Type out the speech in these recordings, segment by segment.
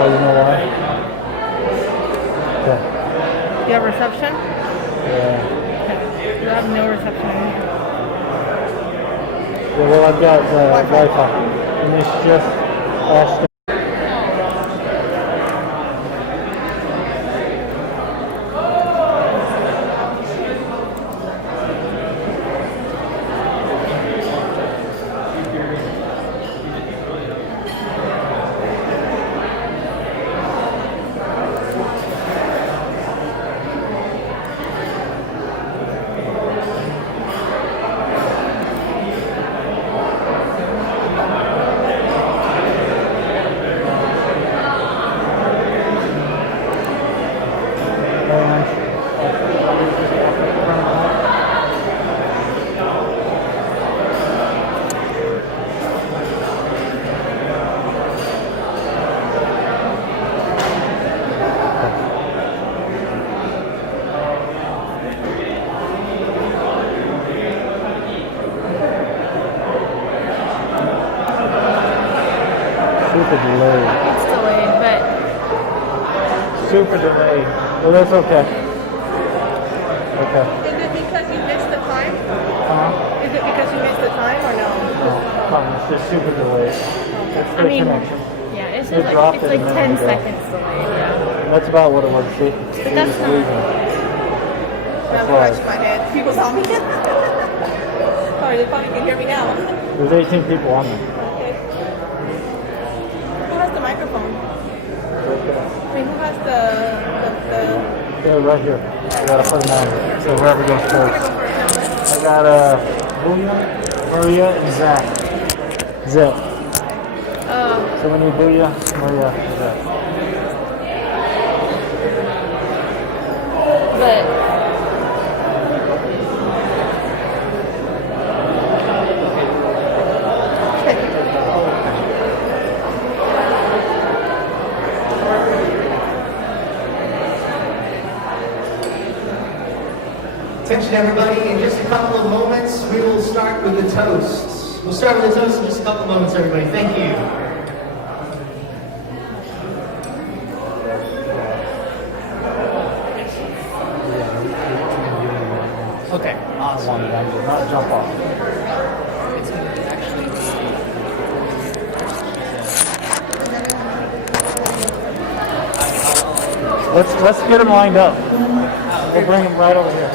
Oh, you know why? Okay. You have reception? Yeah. Okay. You have no reception in here. Yeah, well, I've got Wi-Fi. And it's just Ashton. Super delayed. It's delayed, but Super delayed. Well, that's okay. Okay. is it because you missed the time? Huh? Is it because you missed the time or no? No, it's just super delayed. It's I the mean, connection. yeah, it's It just like dropped it's it a like minute 10 ago. seconds delayed. Yeah. That's about what it was. See? But that's not. That's I'm why. scratching my head. People saw me. Sorry, they probably can hear me now. There's 18 people on there. Okay. Who has the microphone? I mean, who has the Yeah, right here. I gotta put them on. So whoever goes first. I got Booyah, Maria, and Zach. Zip. So we need Booyah, Maria, and Zach. but Attention everybody, in just a couple of moments, we will start with the toasts. We'll start with the toast in just a couple of moments, everybody. Thank you. Okay, awesome. Not jump off. It's going to actually Let's get them lined up. We'll bring them right over here.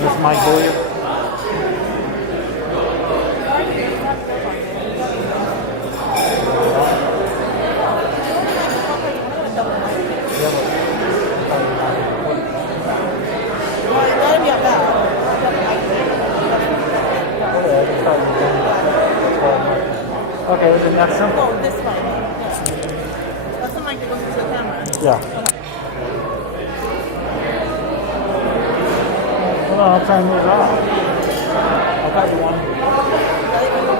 This is my Booyah. Okay, then that's simple. oh, this one. That's the mic that goes into the camera. Yeah. Hold on, I'll try and move it off. I thought you wanted to.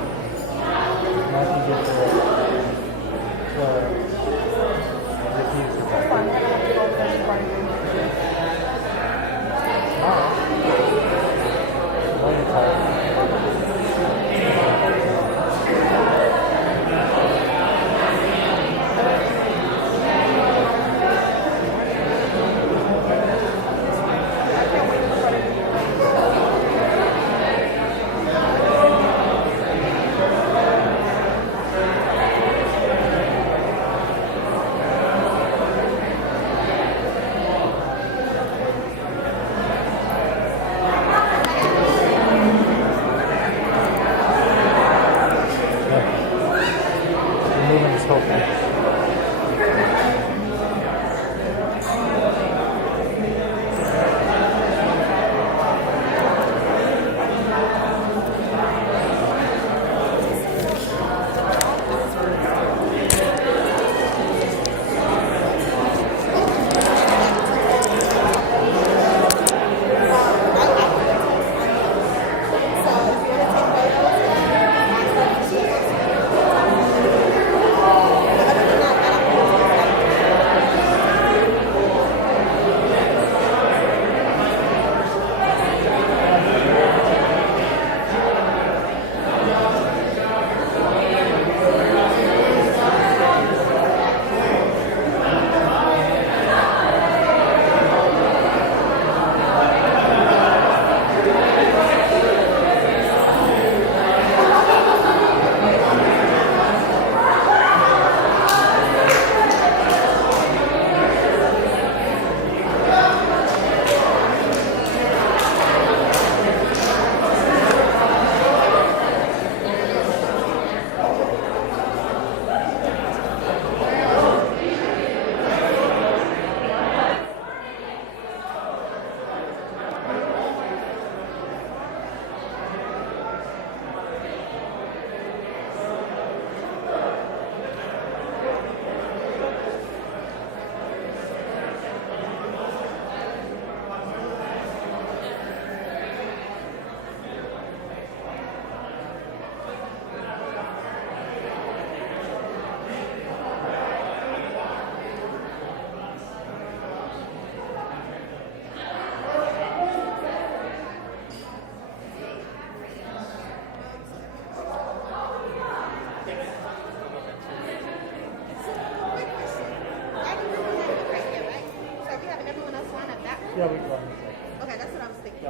Now I can get the diffuser back.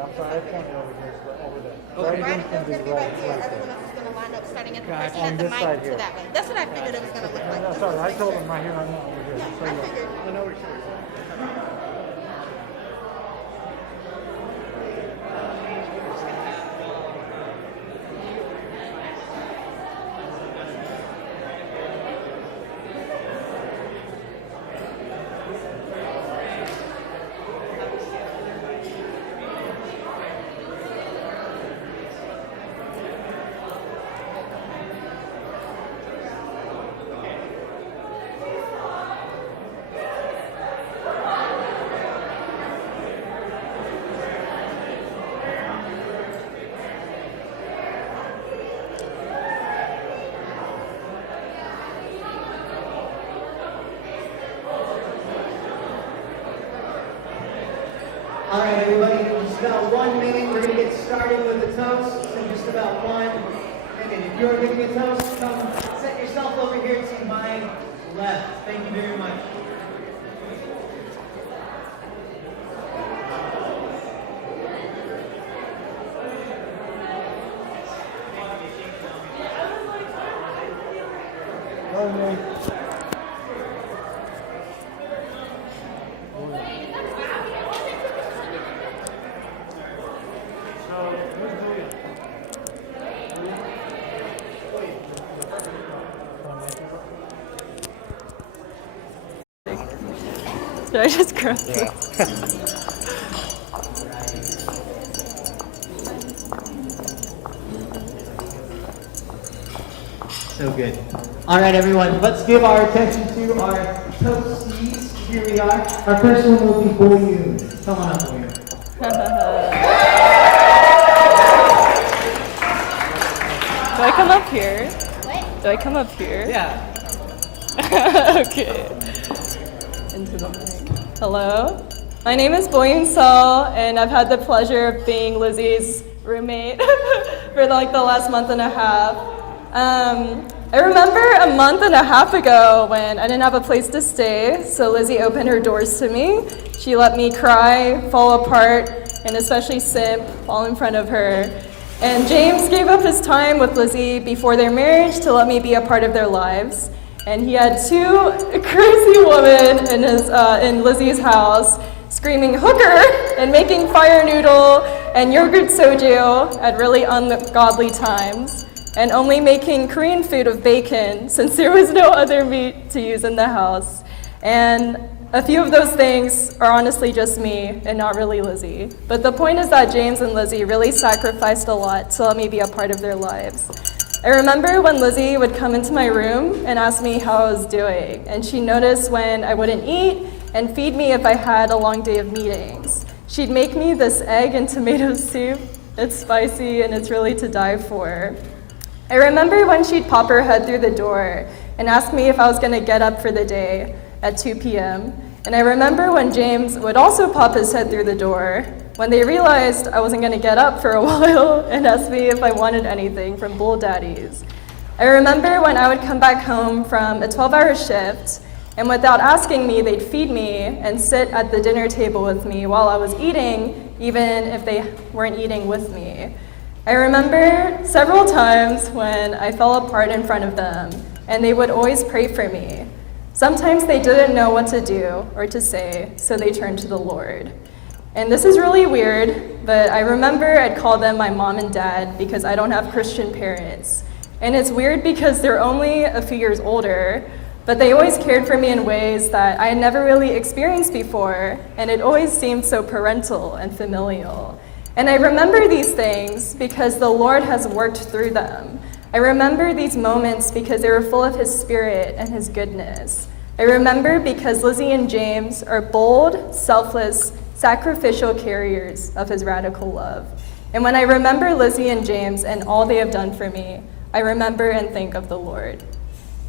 I'm sorry, I pointed over here, but over there. Okay. Right, Everything's it's gonna gonna be be right right here. there. Everyone else is gonna line up, starting at the Gotcha. person at On the this mic side to here. that way. That's what I figured it was gonna look like. No, Just sorry, wanted I to told make him sure. right here, right now, over here. Yeah, So I look. figured. I know where she is. All right, everybody, in just about 1 minute, we're going to get started with the toast. In just about 1 minute. If you're giving a toast, come set yourself over here to my left. Thank you very much. Go, Maid. So, who's doing Did I just grab this? So good. All right, everyone, let's give our attention to our toasties. Here we are. Our first one will be Boyoon. Come on up, Boyoon. Do I come up here? What? Do I come up here? Yeah. Okay. Into the mic. Hello. My name is Boyoon Seo, and I've had the pleasure of being Lizzie's roommate for like the last month and a half. I remember a month and a half ago when I didn't have a place to stay, so Lizzie opened her doors to me. She let me cry, fall apart, and especially simp all in front of her. And James gave up his time with Lizzie before their marriage to let me be a part of their lives. And he had two crazy women in Lizzie's house screaming hooker and making fire noodle and yogurt soju at really ungodly times, and only making Korean food of bacon since there was no other meat to use in the house. And a few of those things are honestly just me and not really Lizzie. But the point is that James and Lizzie really sacrificed a lot to let me be a part of their lives. I remember when Lizzie would come into my room and ask me how I was doing, and she noticed when I wouldn't eat and feed me if I had a long day of meetings. She'd make me this egg and tomato soup. It's spicy and it's really to die for. I remember when she'd pop her head through the door and ask me if I was going to get up for the day at 2 p.m. And I remember when James would also pop his head through the door when they realized I wasn't going to get up for a while and asked me if I wanted anything from Bull Daddies. I remember when I would come back home from a 12-hour shift, and without asking me, they'd feed me and sit at the dinner table with me while I was eating, even if they weren't eating with me. I remember several times when I fell apart in front of them, and they would always pray for me. Sometimes they didn't know what to do or to say, so they turned to the Lord. And this is really weird, but I remember I'd call them my mom and dad because I don't have Christian parents. And it's weird because they're only a few years older, but they always cared for me in ways that I had never really experienced before, and it always seemed so parental and familial. And I remember these things because the Lord has worked through them. I remember these moments because they were full of His Spirit and His goodness. I remember because Lizzie and James are bold, selfless, sacrificial carriers of His radical love. And when I remember Lizzie and James and all they have done for me, I remember and think of the Lord.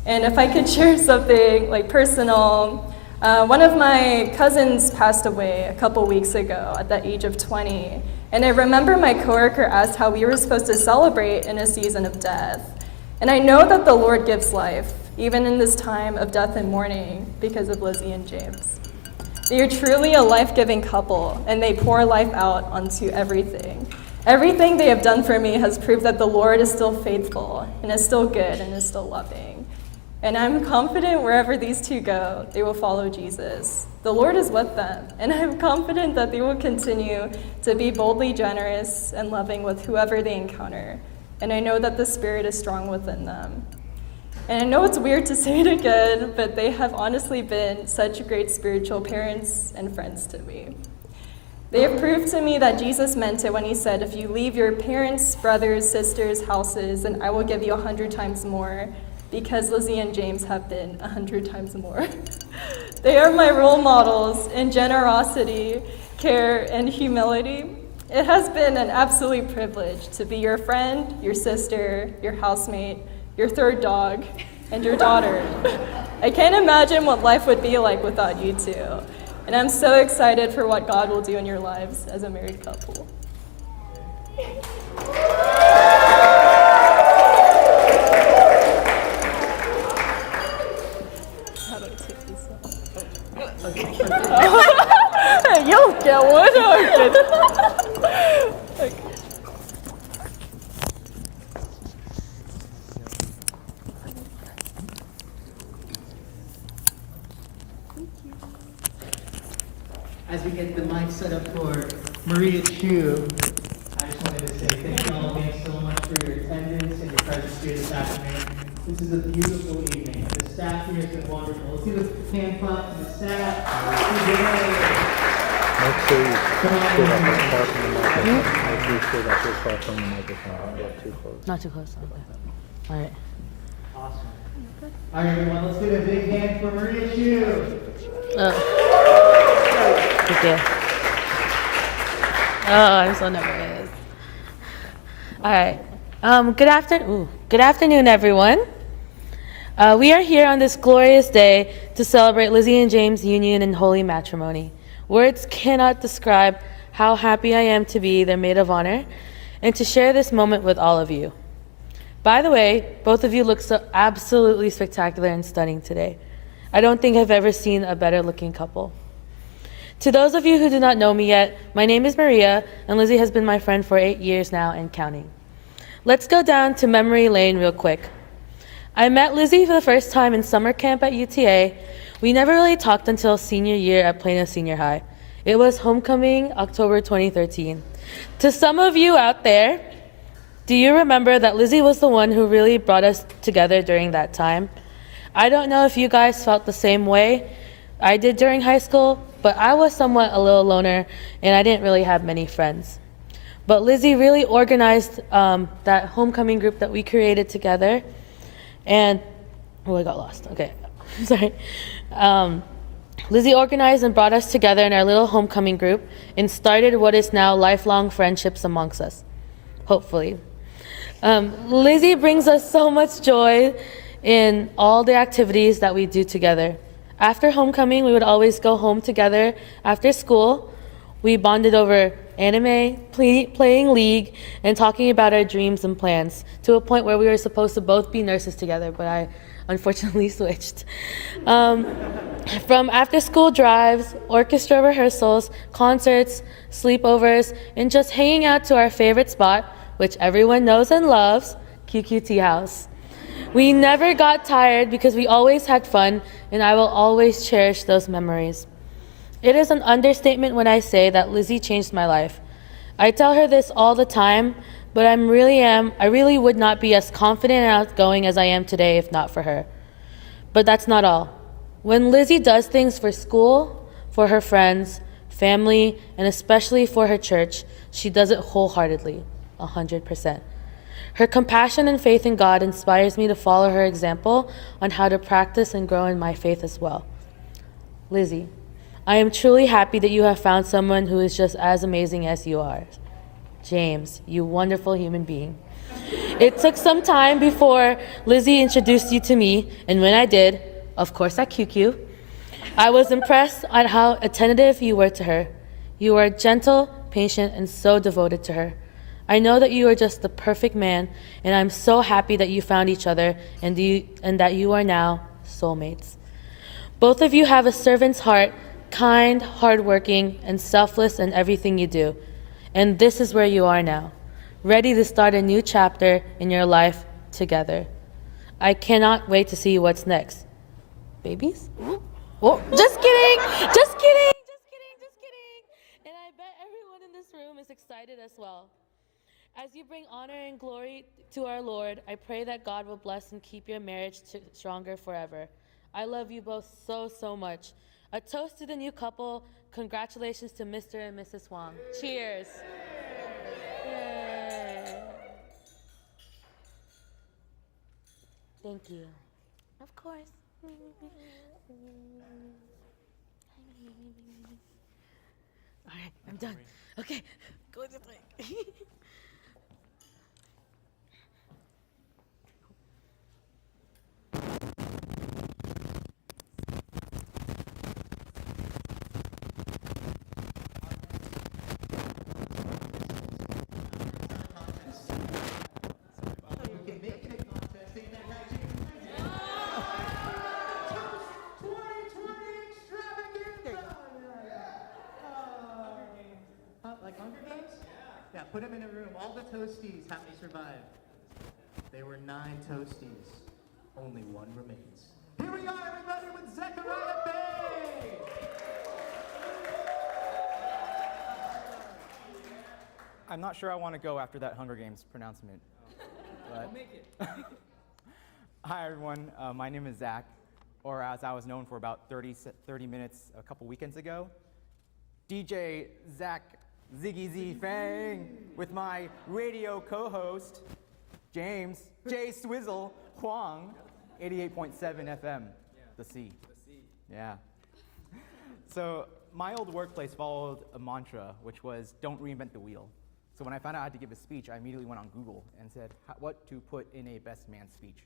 And if I could share something like personal, one of my cousins passed away a couple weeks ago at the age of 20. And I remember my coworker asked how we were supposed to celebrate in a season of death. And I know that the Lord gives life, even in this time of death and mourning, because of Lizzie and James. They are truly a life-giving couple, and they pour life out onto everything. Everything they have done for me has proved that the Lord is still faithful, and is still good, and is still loving. And I'm confident wherever these two go, they will follow Jesus. The Lord is with them, and I'm confident that they will continue to be boldly generous and loving with whoever they encounter. And I know that the Spirit is strong within them. And I know it's weird to say it again, but they have honestly been such great spiritual parents and friends to me. They have proved to me that Jesus meant it when he said, if you leave your parents, brothers, sisters, houses, then I will give you 100 times more, because Lizzie and James have been 100 times more. They are my role models in generosity, care, and humility. It has been an absolute privilege to be your friend, your sister, your housemate, your third dog, and your daughter. I can't imagine what life would be like without you two. And I'm so excited for what God will do in your lives as a married couple. How do I take this off? Okay. You'll get one. Okay. As we get the mic set up for Maria Chu, I just wanted to say thank you all again so much for your attendance and your presence here this afternoon. This is a beautiful evening. The staff here has been wonderful. Let's give a hand clap to the staff. Make sure you sit up as far from the microphone. Make sure you sit up as far from the microphone. Don't get too close. Not too close. Okay. All right. Awesome. All right, everyone, let's give a big hand for Maria Chu. Thank you. Oh, I'm so nervous. All right. Good afternoon, everyone. We are here on this glorious day to celebrate Lizzie and James' union in holy matrimony. Words cannot describe how happy I am to be their maid of honor and to share this moment with all of you. By the way, both of you look so absolutely spectacular and stunning today. I don't think I've ever seen a better looking couple. To those of you who do not know me yet, my name is Maria, and Lizzie has been my friend for 8 years now and counting. Let's go down to memory lane real quick. I met Lizzie for the first time in summer camp at UTA. We never really talked until senior year at Plano Senior High. It was homecoming, October 2013. To some of you out there, do you remember that Lizzie was the one who really brought us together during that time? I don't know if you guys felt the same way I did during high school, but I was somewhat a little loner, and I didn't really have many friends. But Lizzie really organized that homecoming group that we created together, and, I got lost, okay, sorry. Lizzie organized and brought us together in our little homecoming group and started what is now lifelong friendships amongst us, hopefully. Lizzie brings us so much joy in all the activities that we do together. After homecoming, we would always go home together after school. We bonded over anime, playing League, and talking about our dreams and plans, to a point where we were supposed to both be nurses together, but I unfortunately switched. From after-school drives, orchestra rehearsals, concerts, sleepovers, and just hanging out to our favorite spot, which everyone knows and loves, QQT House. We never got tired because we always had fun, and I will always cherish those memories. It is an understatement when I say that Lizzie changed my life. I tell her this all the time, but I really would not be as confident and outgoing as I am today if not for her. But that's not all. When Lizzie does things for school, for her friends, family, and especially for her church, she does it wholeheartedly, 100%. Her compassion and faith in God inspires me to follow her example on how to practice and grow in my faith as well. Lizzie, I am truly happy that you have found someone who is just as amazing as you are. James, you wonderful human being. It took some time before Lizzie introduced you to me, and when I did, of course at QQ, I was impressed at how attentive you were to her. You are gentle, patient, and so devoted to her. I know that you are just the perfect man, and I'm so happy that you found each other and that you are now soulmates. Both of you have a servant's heart kind, hardworking, and selfless in everything you do. And this is where you are now, ready to start a new chapter in your life together. I cannot wait to see what's next. Babies? Oh, just kidding! Just kidding! Just kidding! Just kidding! And I bet everyone in this room is excited as well. As you bring honor and glory to our Lord, I pray that God will bless and keep your marriage stronger forever. I love you both so, so much. A toast to the new couple. Congratulations to Mr. and Mrs. Huang. Cheers. Yay. Thank you. Of course. All right, I'm done. Okay, go this way. Like Hunger Games? Yeah, put them in a room. All the toasties have to survive. There were 9 toasties. Only one remains. Here we are, everybody, with Zechariah Bay! I'm not sure I want to go after that Hunger Games pronouncement. I'll make it. Hi, everyone. My name is Zach, or as I was known for about 30 minutes a couple weekends ago, DJ Zach Ziggy Z Fang, with my radio co-host, James J. Swizzle Huang, 88.7 FM, The C. Yeah. So my old workplace followed a mantra, which was, don't reinvent the wheel. So when I found out I had to give a speech, I immediately went on Google and said, what to put in a best man speech.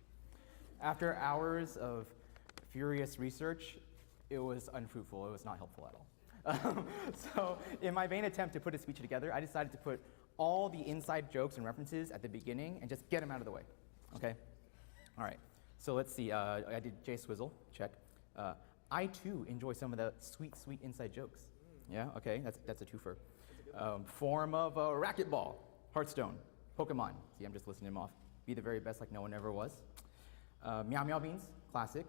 After hours of furious research, it was unfruitful. It was not helpful at all. So in my vain attempt to put a speech together, I decided to put all the inside jokes and references at the beginning and just get them out of the way, okay? All right, so let's see. I did J Swizzle, check. I too enjoy some of the sweet, sweet inside jokes. Yeah, okay, that's a twofer. Form of a racquetball, Hearthstone, Pokemon. See, I'm just listing them off. Be the very best like no one ever was. Meow Meow Beans, classic.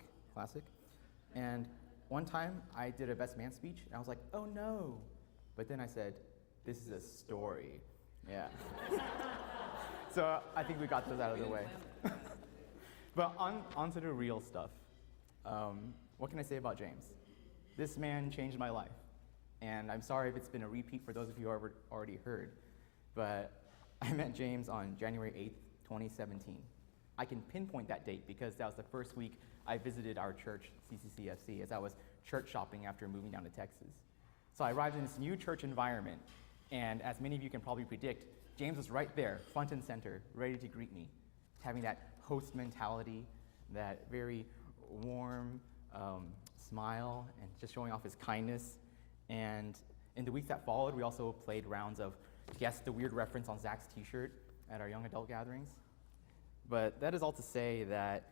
And one time, I did a best man speech, and I was like, oh no. But then I said, this is a story. Yeah. So I think we got those out of the way. But on to the real stuff. What can I say about James? This man changed my life. And I'm sorry if it's been a repeat for those of you who have already heard, but I met James on January 8th, 2017. I can pinpoint that date because that was the first week I visited our church, CCCFC, as I was church shopping after moving down to Texas. So I arrived in this new church environment, and as many of you can probably predict, James was right there, front and center, ready to greet me, having that host mentality, that very warm smile, and just showing off his kindness. And in the weeks that followed, we also played rounds of guess the weird reference on Zach's t-shirt at our young adult gatherings. But that is all to say that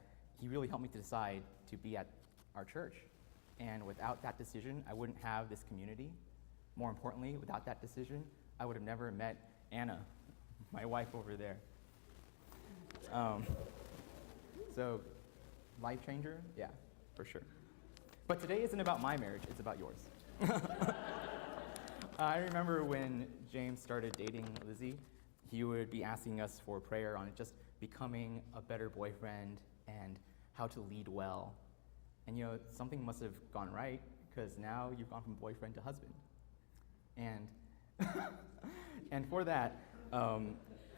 he really helped me to decide to be at our church. And without that decision, I wouldn't have this community. More importantly, without that decision, I would have never met Anna, my wife over there. So, life changer? Yeah, for sure. But today isn't about my marriage, it's about yours. I remember when James started dating Lizzie, he would be asking us for prayer on just becoming a better boyfriend and how to lead well. And you know, something must have gone right, because now you've gone from boyfriend to husband. And and for that,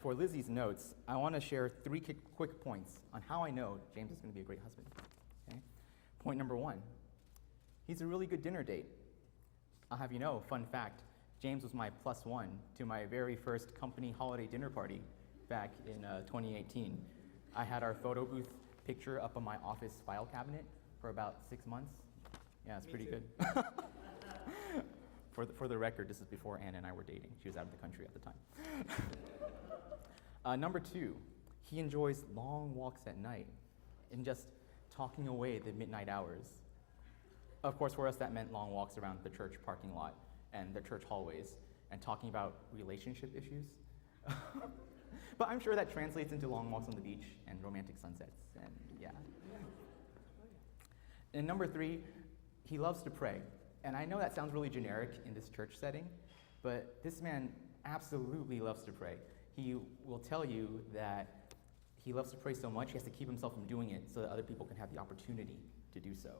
for Lizzie's notes, I want to share 3 quick points on how I know James is going to be a great husband. Okay? Point number 1, he's a really good dinner date. I'll have you know, fun fact, James was my +1 to my very first company holiday dinner party back in 2018. I had our photo booth picture up on my office file cabinet for about 6 months. Yeah, it's pretty good. For the record, this is before Anna and I were dating. She was out of the country at the time. Number 2, he enjoys long walks at night and just talking away the midnight hours. Of course, for us, that meant long walks around the church parking lot and the church hallways and talking about relationship issues. But I'm sure that translates into long walks on the beach and romantic sunsets, and yeah. And number 3, he loves to pray. And I know that sounds really generic in this church setting, but this man absolutely loves to pray. He will tell you that he loves to pray so much, he has to keep himself from doing it so that other people can have the opportunity to do so.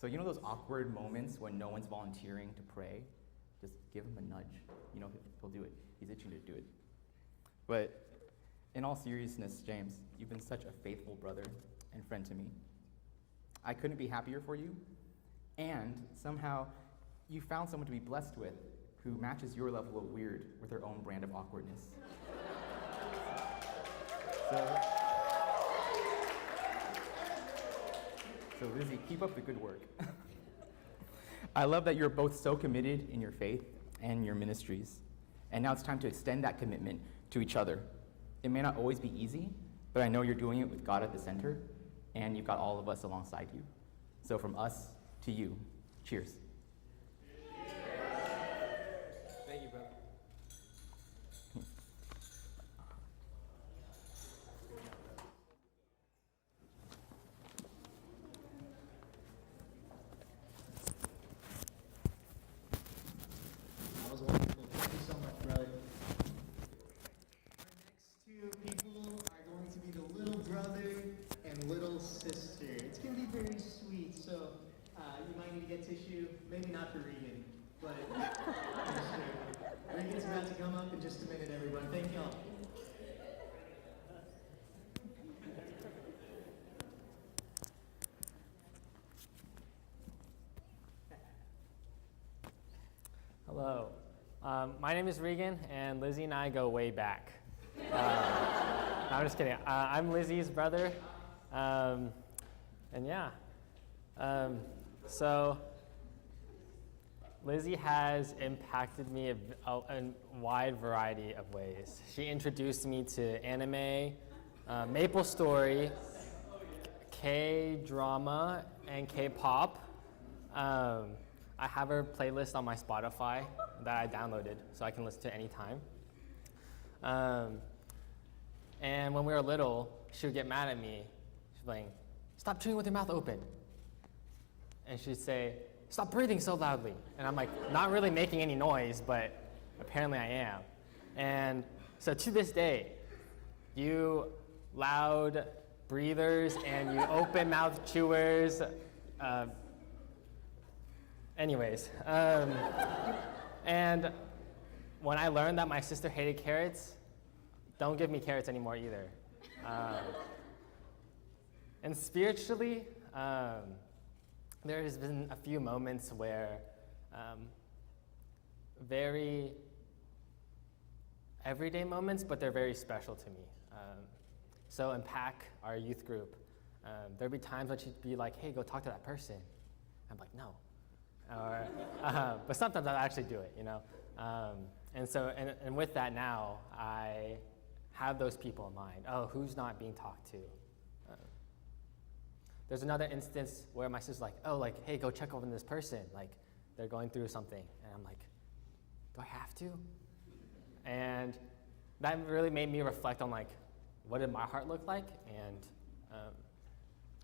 So you know those awkward moments when no one's volunteering to pray? Just give him a nudge. You know, he'll do it. He's itching to do it. But in all seriousness, James, you've been such a faithful brother and friend to me. I couldn't be happier for you. And somehow you found someone to be blessed with who matches your level of weird with their own brand of awkwardness. So Lizzie, keep up the good work. I love that you're both so committed in your faith and your ministries. And now it's time to extend that commitment to each other. It may not always be easy, but I know you're doing it with God at the center, and you've got all of us alongside you. So from us to you, cheers. Thank you, brother. That was wonderful. Thank you so much, brother. Our next 2 people are going to be the little brother and little sister. It's going to be very sweet, so you might need to get tissue. Maybe not for Regan, but sure. Regan's about to come up in just a minute, everyone. Thank y'all. Hello. My name is Regan, and Lizzie and I go way back. No, I'm just kidding. I'm Lizzie's brother. And yeah. So Lizzie has impacted me in a wide variety of ways. She introduced me to anime, Maple Story, K-drama, and K-pop. I have her playlist on my Spotify that I downloaded so I can listen to any time. And when we were little, she would get mad at me. She'd be like, "Stop chewing with your mouth open." And she'd say, "Stop breathing so loudly." And I'm like, not really making any noise, but apparently I am. And so to this day, you loud breathers and you open mouth chewers, anyways. And when I learned that my sister hated carrots, don't give me carrots anymore either. And spiritually, there has been a few moments where very everyday moments, but they're very special to me. So in PAC, our youth group, there'd be times when she'd be like, "Hey, go talk to that person." I'm like, "No." Or, but sometimes I'll actually do it, you know? And so, and with that now, I have those people in mind. Oh, who's not being talked to? There's another instance where my sister's like, "Oh, like, hey, go check over on this person. Like, they're going through something." And I'm like, do I have to? And that really made me reflect on, like, what did my heart look like? And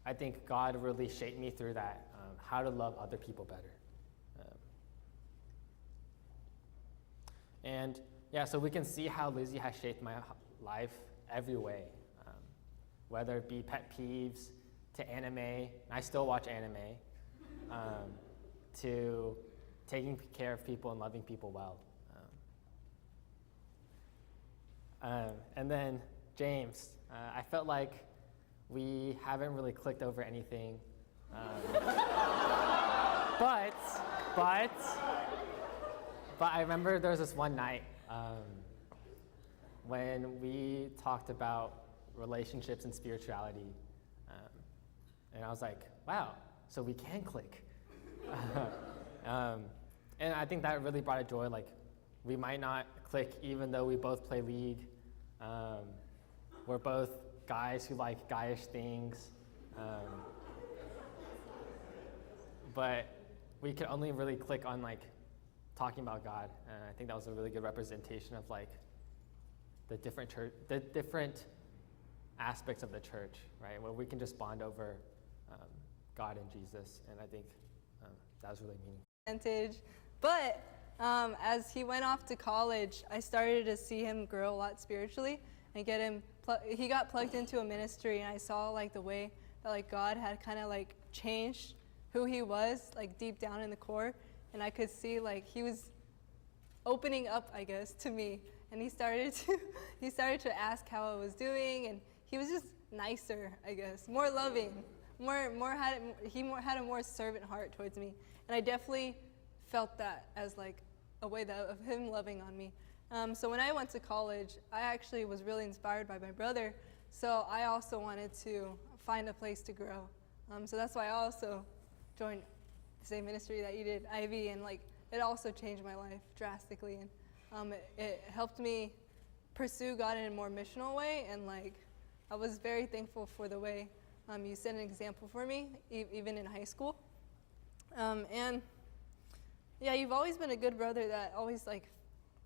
I think God really shaped me through that, how to love other people better. And yeah, so we can see how Lizzie has shaped my life every way, whether it be pet peeves, to anime, I still watch anime, to taking care of people and loving people well. And then James, I felt like we haven't really clicked over anything, but I remember there was this one night when we talked about relationships and spirituality. And I was like, wow, so we can click. And I think that really brought a joy. Like, we might not click even though we both play League. We're both guys who like guyish things. but we could only really click on like talking about God, and I think that was a really good representation of like the different aspects of the church, right? Where we can just bond over God and Jesus, and I think that was really meaningful. But as he went off to college, I started to see him grow a lot spiritually and get him. He got plugged into a ministry, and I saw like the way that like God had kind of like changed who he was, like deep down in the core, and I could see like he was opening up, I guess, to me, and he started to ask how I was doing, and he was just nicer, I guess, more loving, he had a more servant heart towards me, and I definitely felt that as like a way of him loving on me. So when I went to college, I actually was really inspired by my brother, so I also wanted to find a place to grow. So that's why I also joined the same ministry that you did, Ivy, and like it also changed my life drastically, and it helped me pursue God in a more missional way, and like I was very thankful for the way you set an example for me, even in high school. And yeah, you've always been a good brother that always like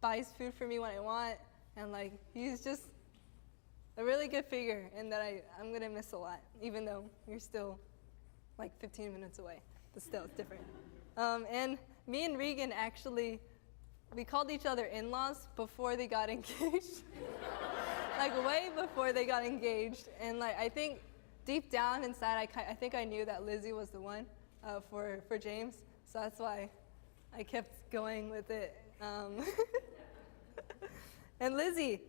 buys food for me when I want, and like he's just a really good figure, and that I'm gonna miss a lot, even though you're still like 15 minutes away, but still it's different. And me and Regan actually, we called each other in-laws before they got engaged, like way before they got engaged, and like I think deep down inside I think I knew that Lizzie was the one for James, so that's why I kept going with it. And Lizzie,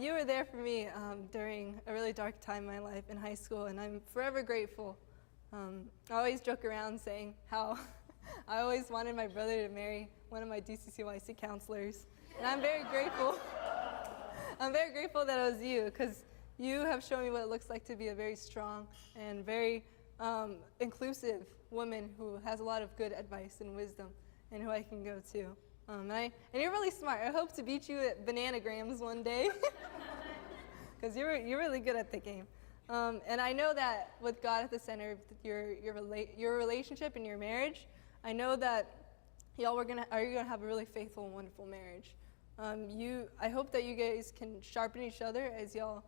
you were there for me during a really dark time in my life in high school, and I'm forever grateful. I always joke around saying how I always wanted my brother to marry one of my DCCYC counselors, and I'm very grateful. I'm very grateful that it was you, because you have shown me what it looks like to be a very strong and very inclusive woman who has a lot of good advice and wisdom, and who I can go to. And you're really smart. I hope to beat you at Bananagrams one day, because you're really good at the game. And I know that with God at the center of your relationship and your marriage, I know that y'all are gonna have a really faithful and wonderful marriage. I hope that you guys can sharpen each other as y'all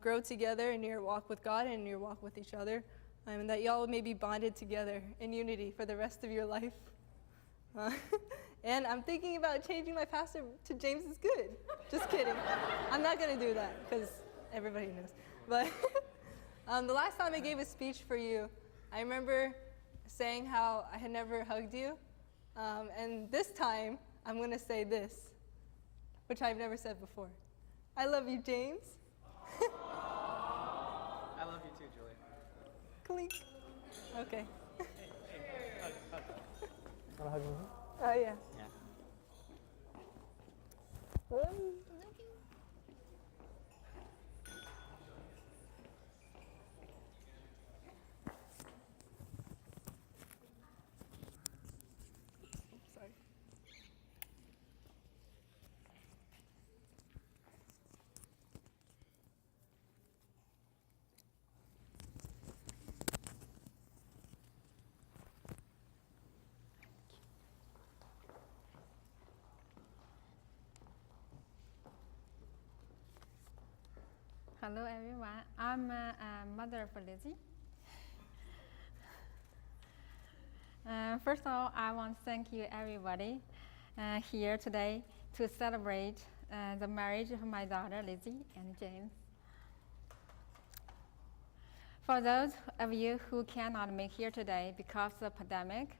grow together in your walk with God and in your walk with each other, and that y'all may be bonded together in unity for the rest of your life. And I'm thinking about changing my pastor to James is good. Just kidding. I'm not going to do that because everybody knows. But the last time I gave a speech for you, I remember saying how I had never hugged you. And this time, I'm going to say this, which I've never said before. I love you, James. I love you too, Julia. Clink. Okay. Want to hug me? Oh, yeah. Sorry. Hello everyone, I'm mother for Lizzie. First of all, I want to thank you everybody here today to celebrate the marriage of my daughter Lizzie and James. For those of you who cannot make here today because of the pandemic,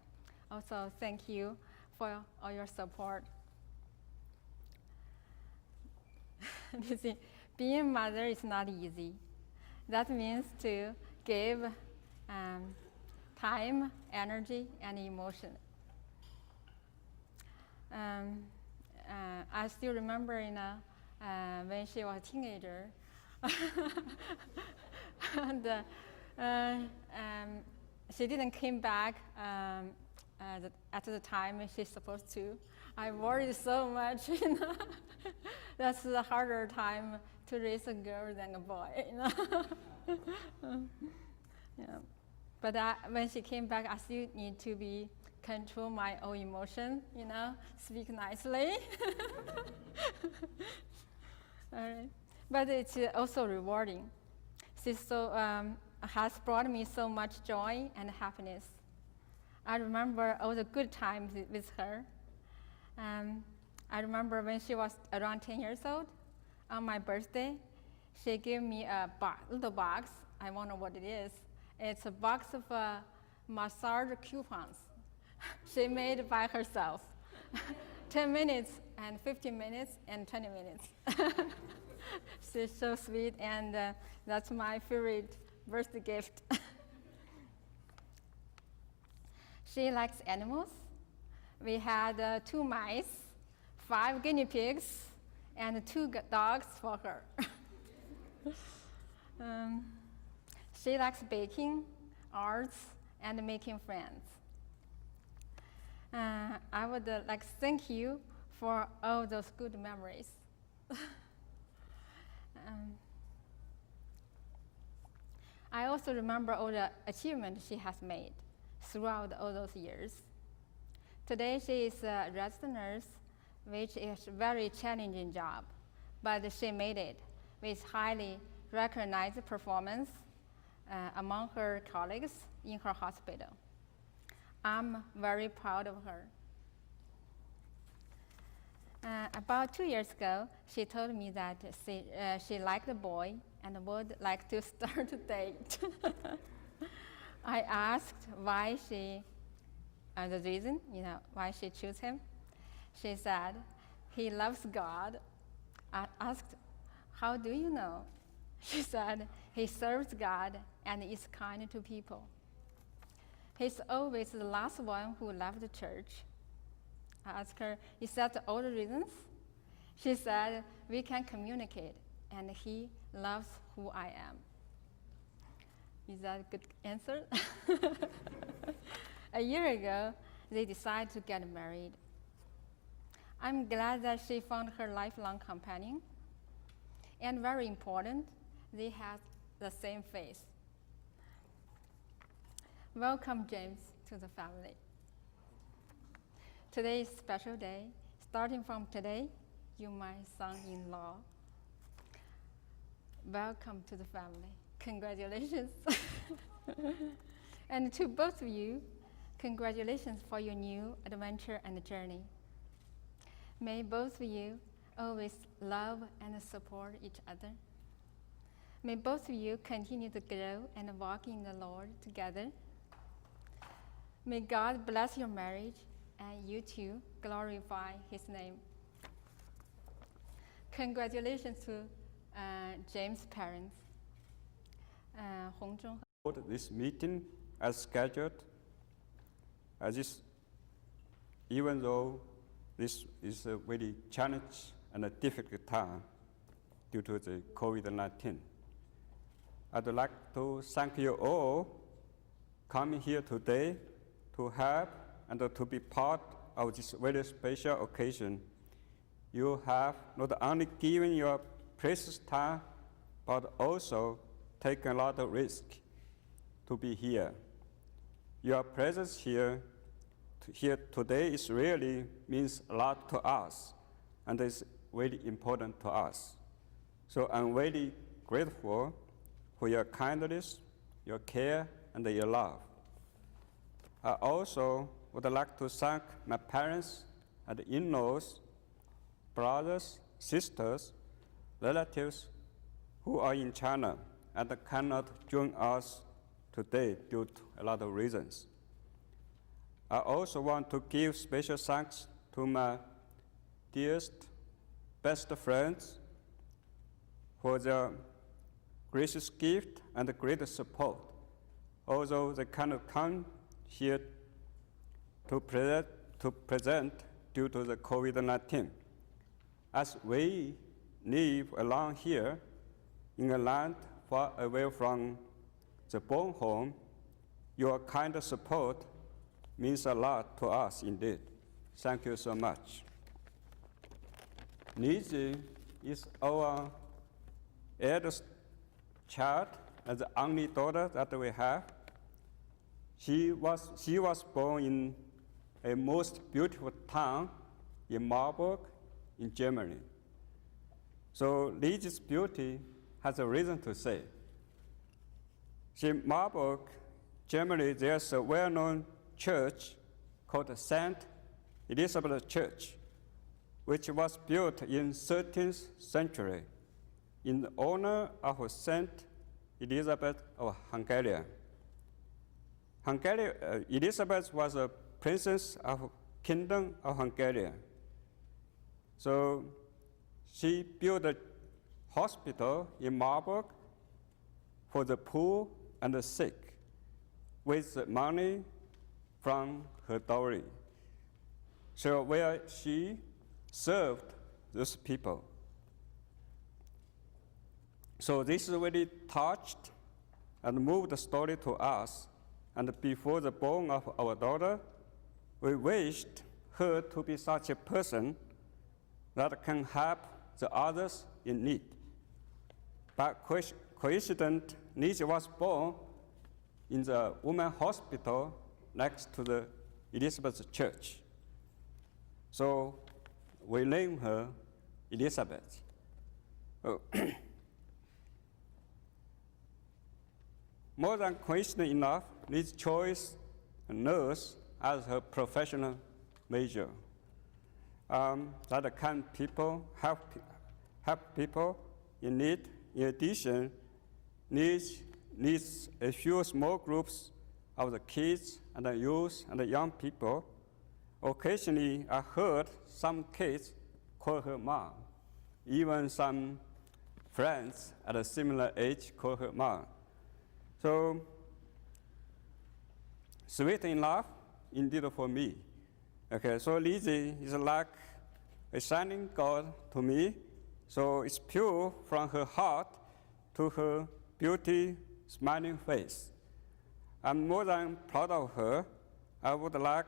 also thank you for all your support. Lizzie, being a mother is not easy. That means to give time, energy, and emotion. I still remember when she was a teenager, and she didn't come back at the time she's supposed to. I worried so much. That's the harder time to raise a girl than a boy. Yeah. But when she came back, I still need to control my own emotion, speak nicely. All right. But it's also rewarding. She has brought me so much joy and happiness. I remember all the good times with her. I remember when she was around 10 years old, on my birthday, she gave me a little box. I wonder what it is. It's a box of massage coupons she made by herself. 10 minutes and 15 minutes and 20 minutes. She's so sweet, and that's my favorite birthday gift. She likes animals. We had 2 mice, 5 guinea pigs, and 2 dogs for her. She likes baking, arts, and making friends. I would like to thank you for all those good memories. I also remember all the achievements she has made throughout all those years. Today she is a registered nurse, which is a very challenging job, but she made it with highly recognized performance among her colleagues in her hospital. I'm very proud of her. About 2 years ago, she told me that she liked the boy and would like to start a date. I asked why the reason, why she chose him. She said, he loves God. I asked, how do you know? She said, he serves God and is kind to people. He's always the last one who left the church. I asked her, is that all the reasons? She said, we can communicate, and he loves who I am. Is that a good answer? A year ago, they decided to get married. I'm glad that she found her lifelong companion. And very important, they have the same faith. Welcome, James, to the family. Today is a special day. Starting from today, you're my son-in-law. Welcome to the family. Congratulations. And to both of you, congratulations for your new adventure and journey. May both of you always love and support each other. May both of you continue to grow and walk in the Lord together. May God bless your marriage, and you two glorify His name. Congratulations to James' parents. This meeting as scheduled, even though this is a very challenging and a difficult time due to the COVID-19. I'd like to thank you all coming here today to help and to be part of this very special occasion. You have not only given your precious time, but also taken a lot of risk to be here. Your presence here today is really means a lot to us, and is very important to us. So I'm very grateful for your kindness, your care, and your love. I also would like to thank my parents and in-laws, brothers, sisters, relatives who are in China and cannot join us today due to a lot of reasons. I also want to give special thanks to my dearest, best friends for their gracious gift and great support, although they cannot come here to present due to the COVID-19. As we live along here in a land far away from the born home, your kind support means a lot to us indeed. Thank you so much. Lizzie is our eldest child and the only daughter that we have. She was born in a most beautiful town in Marburg, in Germany. So Lizzie's beauty has a reason to say. In Marburg, Germany, there's a well-known church called the St. Elisabeth Church, which was built in 13th century in honor of Saint Elisabeth of Hungary. Elisabeth was a princess of Kingdom of Hungary. So she built a hospital in Marburg for the poor and the sick with money from her dowry. So where she served those people. So this really touched and moved the story to us. And before the born of our daughter, we wished her to be such a person that can help the others in need. But coincidentally, Lizzie was born in the women's hospital next to the Elisabeth Church. So we named her Elisabeth. Oh. More than coincident enough, Liz chose a nurse as her professional major. That can help people in need. In addition, needs a few small groups of the kids and the youth and the young people. Occasionally, I heard some kids call her mom. Even some friends at a similar age call her mom. So, sweet enough, indeed for me. Okay, so Lizzie is like a shining God to me. So it's pure from her heart to her beauty, smiling face. I'm more than proud of her. I would like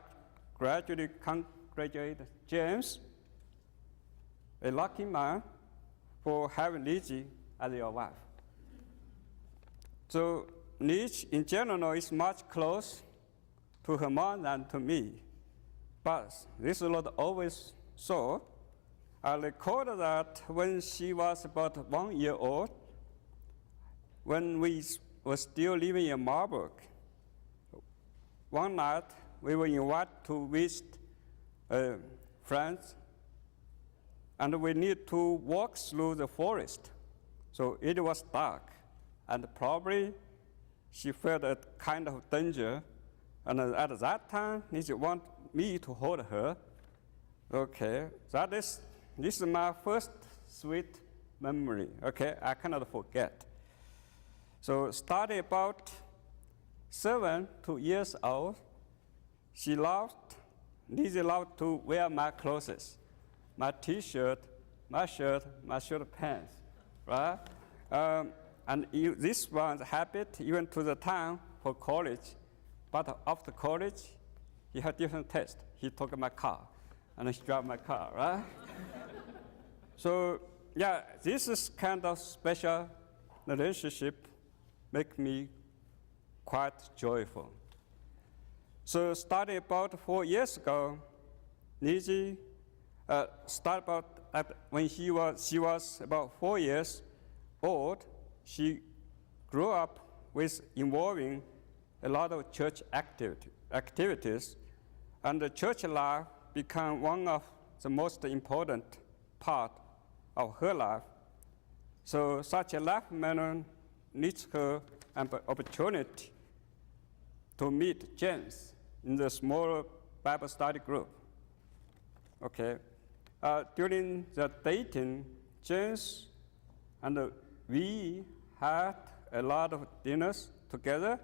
gradually congratulate James, a lucky man, for having Lizzie as your wife. So Liz, in general, is much close to her mom than to me. But this is not always so. I recall that when she was about 1 year old, when we were still living in Marburg, one night we were invited to visit friends, and we need to walk through the forest. So it was dark, and probably she felt a kind of danger, and at that time, she wanted me to hold her. Okay, this is my first sweet memory, okay, I cannot forget. So starting about 7 to 8 years old, Lizzie loved to wear my clothes, my T-shirt, my shirt, my shirt pants, right? And this was a habit even to the time for college. But after college, he had different taste. He took my car, and he drove my car, right? So, yeah, this is kind of special relationship make me quite joyful. So starting about 4 years ago, Lizzie started about when she was about 4 years old. She grew up with involving a lot of church activities, and the church life became one of the most important part of her life. So such a life manner needs her an opportunity to meet James in the small Bible study group. Okay, during the dating, James and we had a lot of dinners together.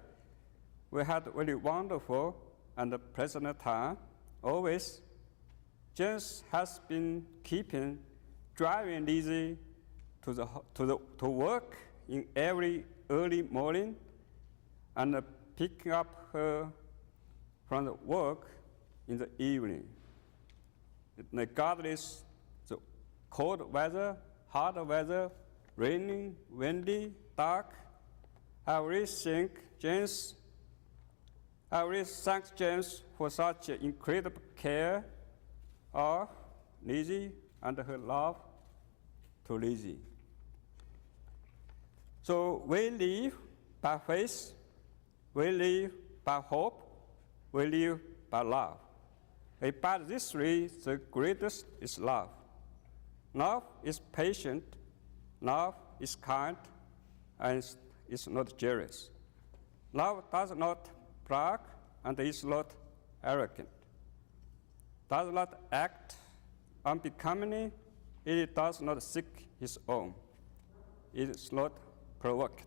We had really wonderful and pleasant time. Always, James has been driving Lizzie to work in every early morning, and picking up her from the work in the evening. Regardless the cold weather, hot weather, raining, windy, dark, I really think James I really thank James for such incredible care of Lizzie and her love to Lizzie. So we live by faith, we live by hope, we live by love. But these three, the greatest is love. Love is patient, love is kind, and is not jealous. Love does not brag and is not arrogant, does not act unbecomingly, it does not seek its own, it is not provoked,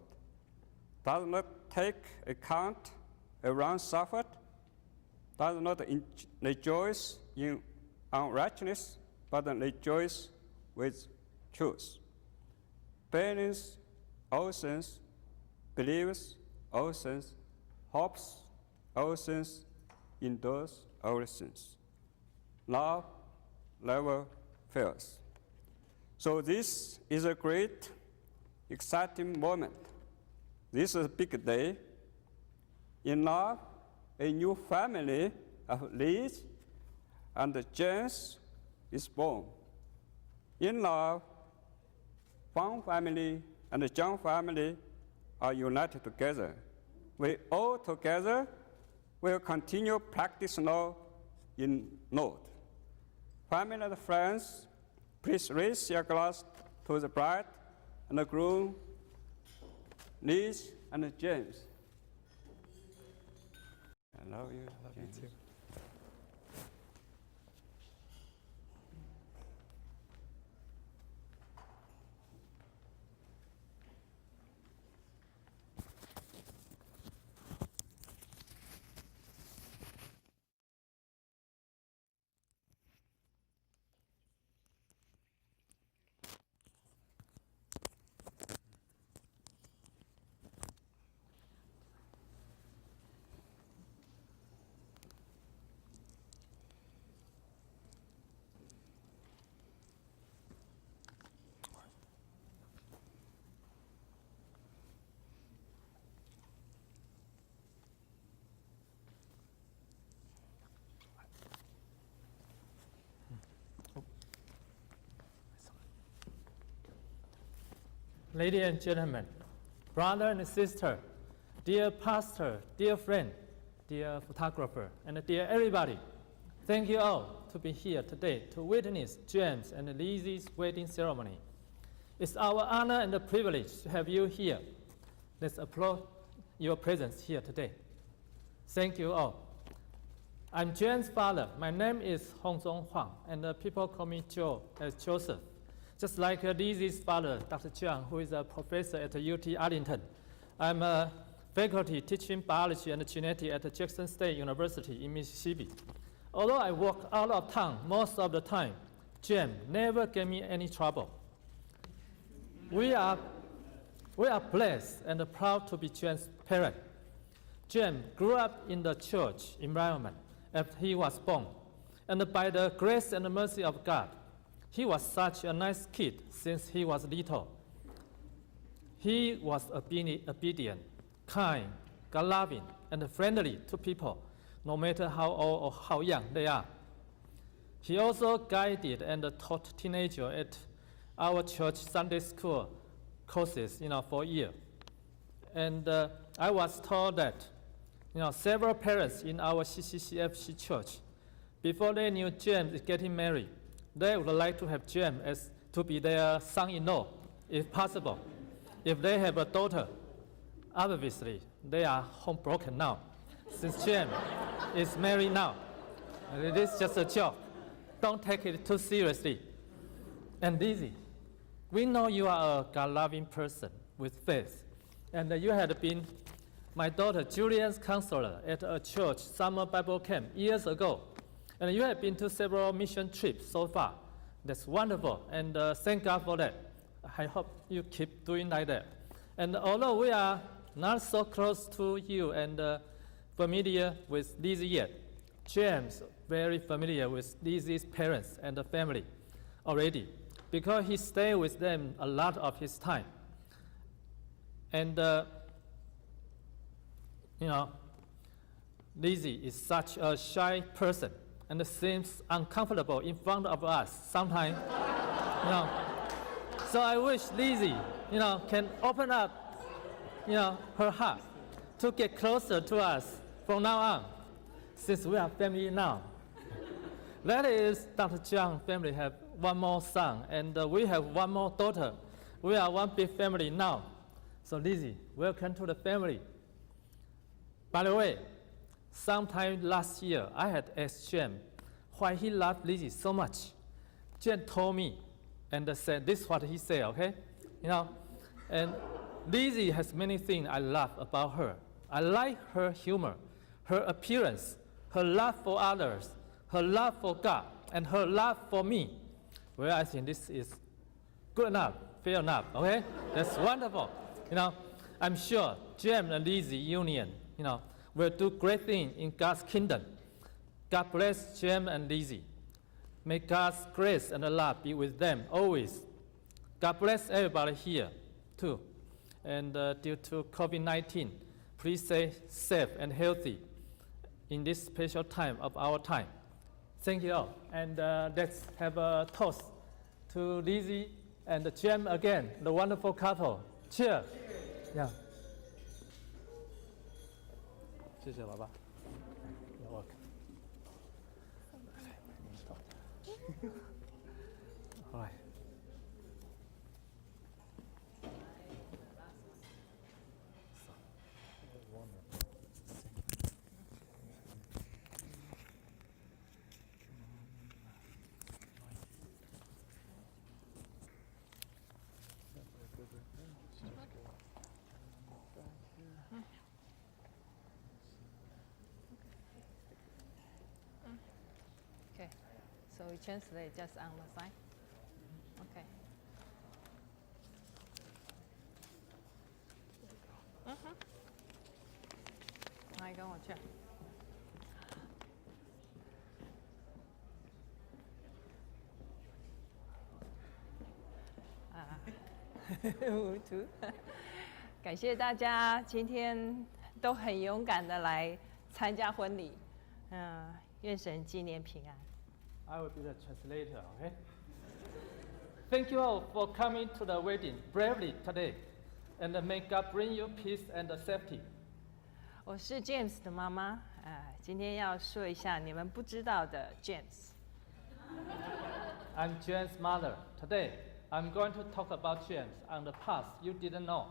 does not take account of wrong suffered, does not rejoice in unrighteousness, but rejoice with truth. Bears all sins, believes all sins, hopes all sins, endures all sins. Love never fails. So this is a great, exciting moment. This is a big day. In love, a new family of Liz and James is born. In love, Fang family and the John family are united together. We all together will continue practice law in Lord. Family and friends, please raise your glass to the bride and the groom, Liz and James. I love you. I love you too. Ladies and gentlemen, brother and sister, dear pastor, dear friend, dear photographer, and dear everybody, thank you all to be here today to witness James and Lizzie's wedding ceremony. It's our honor and a privilege to have you here. Let's applaud your presence here today. Thank you all. I'm James' father. My name is Hong Zong Huang, and people call me Joe as Joseph. Just like Lizzie's father, Dr. Jiang, who is a professor at UT Arlington. I'm a faculty teaching biology and genetics at Jackson State University in Mississippi. Although I work out of town most of the time, James never gave me any trouble. We are blessed and proud to be James' parent. James grew up in the church environment after he was born, and by the grace and mercy of God, he was such a nice kid since he was little. He was obedient, kind, God-loving, and friendly to people, no matter how old or how young they are. He also guided and taught teenagers at our church Sunday school courses, for a year. And I was told that, several parents in our CCCFC church, before they knew James is getting married, they would like to have James to be their son-in-law, if possible. If they have a daughter, obviously they are homebroken now, since James is married now. And it is just a joke. Don't take it too seriously. And Lizzie, we know you are a God-loving person with faith, and you had been my daughter Julian's counselor at a church summer Bible camp years ago. And you have been to several mission trips so far. That's wonderful, and thank God for that. I hope you keep doing like that. And although we are not so close to you and familiar with Lizzie yet, James very familiar with Lizzie's parents and the family already, because he stayed with them a lot of his time. And Lizzie is such a shy person and seems uncomfortable in front of us sometimes. So I wish Lizzie, can open up, her heart to get closer to us from now on, since we are family now. That is, Dr. Jiang family have one more son, and we have one more daughter. We are one big family now. So Lizzie, welcome to the family. By the way, sometime last year, I had asked Jem why he loved Lizzie so much. Jem told me, and said, this is what he said, okay? And Lizzie has many things I love about her. I like her humor, her appearance, her love for others, her love for God, and her love for me. Well, I think this is good enough, fair enough, okay? That's wonderful. I'm sure Jem and Lizzie union, will do great things in God's kingdom. God bless Jem and Lizzie. May God's grace and love be with them always. God bless everybody here, too. And due to COVID-19, please stay safe and healthy in this special time of our time. Thank you all. And let's have a toast to Lizzie and Jem again, the wonderful couple. Cheers. Yeah. 谢谢，老爸。You're welcome. All right. Okay, so we translate just on the side. Okay. I go on, check.感谢大家今天都很勇敢的来参加婚礼，愿神纪念平安。 I will be the translator, okay? Thank you all for coming to the wedding bravely today, and may God bring you peace and safety. 我是 James 的妈妈，今天要说一下你们不知道的 James。 I'm James' mother. Today, I'm going to talk about James and the past you didn't know.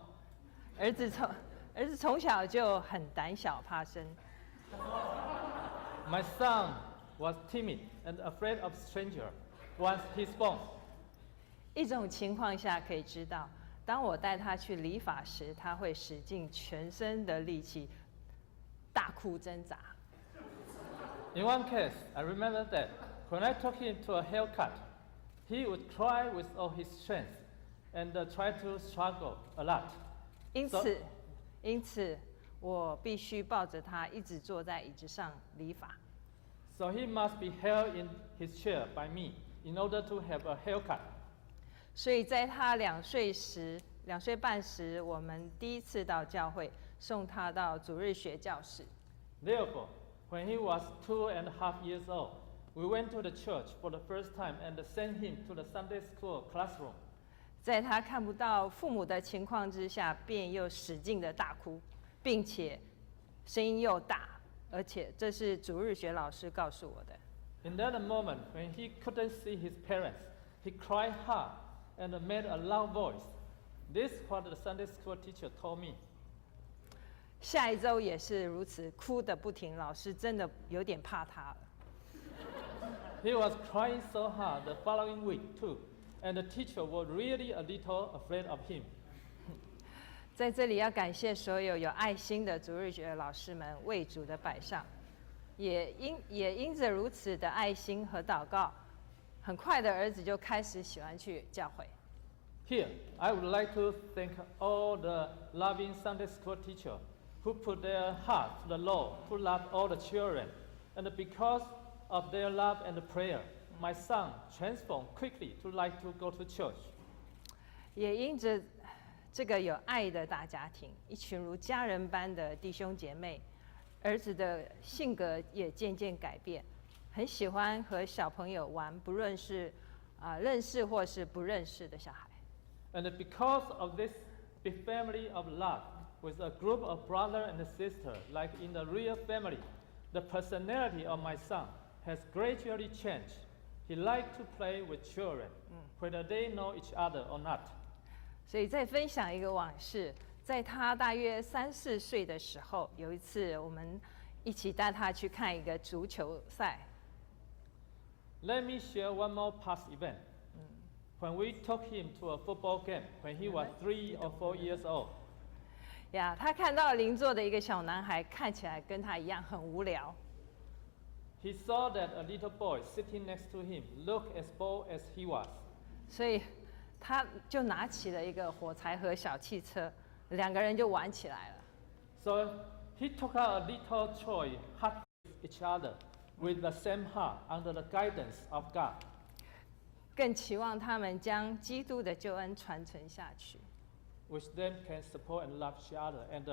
儿子从小就很胆小怕生。 My son was timid and afraid of strangers once he's born. 一种情况下可以知道，当我带他去理发时，他会使尽全身的力气，大哭挣扎。 In one case, I remember that when I took him to a haircut, he would cry with all his strength and try to struggle a lot. 因此，我必须抱着他一直坐在椅子上理发。 So he must be held in his chair by me in order to have a haircut. 所以在他2岁半时，我们第一次到教会，送他到主日学教室。 Therefore, when he was 2.5 years old, we went to the church for the first time and sent him to the Sunday school classroom. 在他看不到父母的情况之下，便又使劲的大哭，并且声音又大，而且这是主日学老师告诉我的。 In that moment, when he couldn't see his parents, he cried hard and made a loud voice. This is what the Sunday school teacher told me. 下一周也是如此，哭得不停，老师真的有点怕他了。 He was crying so hard the following week too, and the teacher was really a little afraid of him. 在这里要感谢所有有爱心的主日学老师们为主的摆上，也因着如此的爱心和祷告，很快的儿子就开始喜欢去教会。 Here, I would like to thank all the loving Sunday school teachers who put their heart to the Lord to love all the children, and because of their love and prayer, my son transformed quickly to like to go to church. 也因着这个有爱的大家庭，一群如家人般的弟兄姐妹，儿子的性格也渐渐改变，很喜欢和小朋友玩，不论是认识或是不认识的小孩。And because of this big family of love, with a group of brother and sister, like in the real family, the personality of my son has gradually changed. He likes to play with children, whether they know each other or not. 所以再分享一个往事，在他大约3、4岁的时候，有一次我们一起带他去看一个足球赛。Let me share one more past event. When we took him to a football game when he was 3 or 4 years old. 呀，他看到邻座的一个小男孩，看起来跟他一样很无聊。He saw that a little boy sitting next to him looked as bold as he was. 所以他就拿起了一个火柴盒小汽车，两个人就玩起来了。So he took out a little toy, hugged each other with the same heart under the guidance of God. 更期望他们将基督的救恩传承下去。Which then can support and love each other and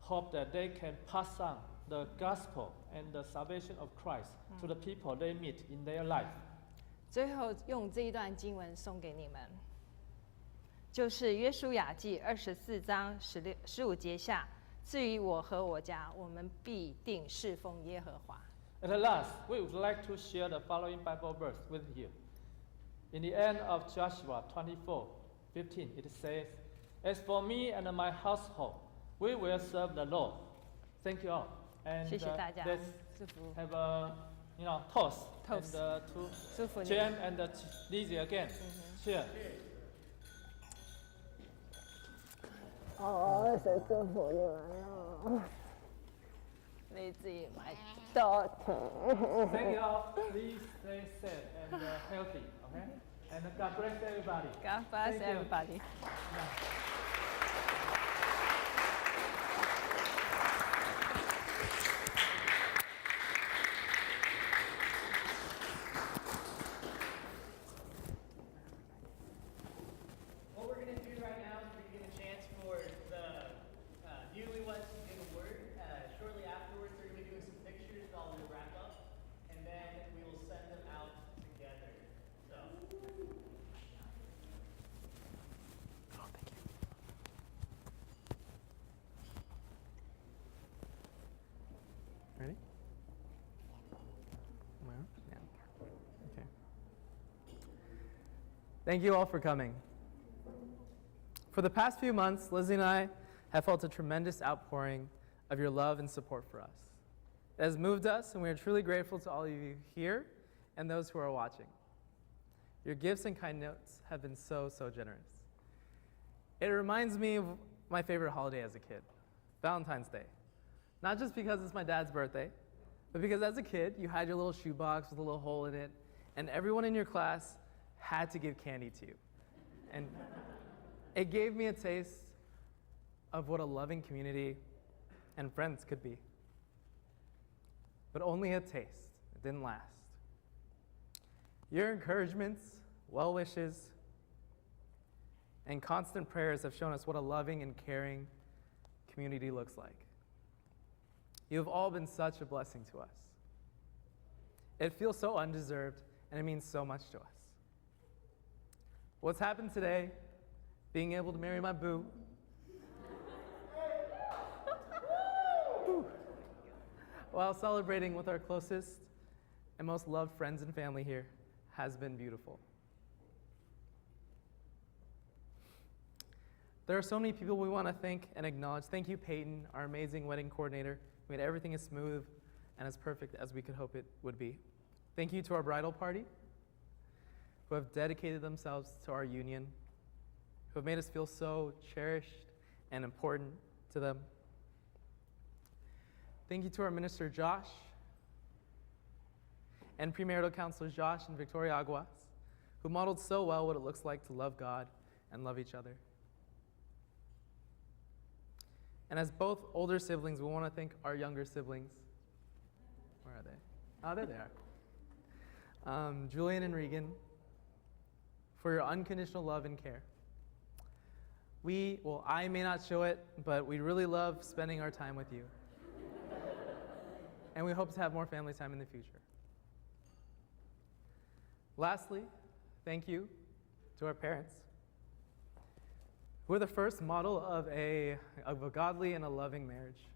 hope that they can pass on the gospel and the salvation of Christ to the people they meet in their life. 最后用这一段经文送给你们，就是约书亚记24章15节下，至于我和我家，我们必定侍奉耶和华。At last, we would like to share the following Bible verse with you. In the end of Joshua 24:15, it says, "As for me and my household, we will serve the Lord." Thank you all. And 谢谢大家， let's 祝福。 have a toast. Toast. And to 祝福你。 Jen and Lizzie again. Cheer. 谁祝福你们了？Lizzie, my daughter. Thank you all. Please stay safe and healthy. Okay. And God bless everybody. God bless Thank you. everybody. What we're going to do right now is we're going to give a chance for the newlyweds to give a word. Shortly afterwards, they're going to be doing some pictures while we wrap up, and then we will send them out together. So. Ready? Am I on? Yeah. Okay. Thank you all for coming. For the past few months, Lizzie and I have felt a tremendous outpouring of your love and support for us. It has moved us, and we are truly grateful to all of you here and those who are watching. Your gifts and kind notes have been so, so generous. It reminds me of my favorite holiday as a kid, Valentine's Day. Not just because it's my dad's birthday, but because as a kid, you had your little shoebox with a little hole in it, and everyone in your class had to give candy to you. And it gave me a taste of what a loving community and friends could be. But only a taste. It didn't last. Your encouragements, well wishes, and constant prayers have shown us what a loving and caring community looks like. You have all been such a blessing to us. It feels so undeserved, and it means so much to us. What's happened today, being able to marry my boo, while celebrating with our closest and most loved friends and family here, has been beautiful. There are so many people we want to thank and acknowledge. Thank you, Peyton, our amazing wedding coordinator, who made everything as smooth and as perfect as we could hope it would be. Thank you to our bridal party, who have dedicated themselves to our union, who have made us feel so cherished and important to them. Thank you to our minister, Josh, and premarital counselors, Josh and Victoria Aguas, who modeled so well what it looks like to love God and love each other. And as both older siblings, we want to thank our younger siblings. Where are they? Oh, there they are. Julian and Regan, for your unconditional love and care. I may not show it, but we really love spending our time with you. and we hope to have more family time in the future. Lastly, thank you to our parents, who are the first model of a godly and a loving marriage,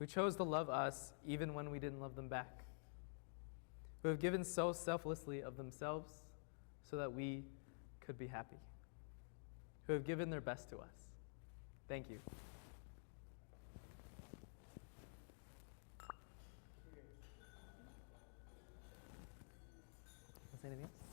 who chose to love us even when we didn't love them back, who have given so selflessly of themselves so that we could be happy, who have given their best to us. Thank you. Say anything else?